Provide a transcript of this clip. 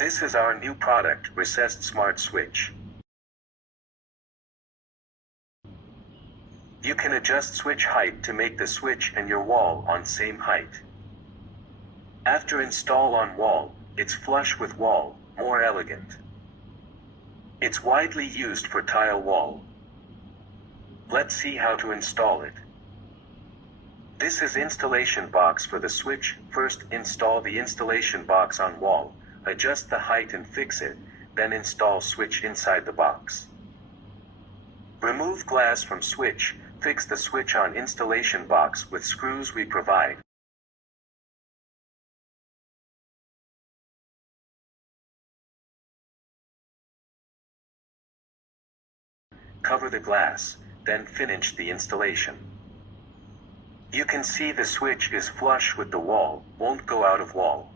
This is our new product, Recessed Smart Switch. You can adjust switch height to make the switch and your wall on same height. After install on wall, it's flush with wall, more elegant. It's widely used for tile wall. Let's see how to install it. This is installation box for the switch. First, install the installation box on wall, adjust the height and fix it, then install switch inside the box. Remove glass from switch, fix the switch on installation box with screws we provide. Cover the glass, then finish the installation. You can see the switch is flush with the wall, won't go out of wall.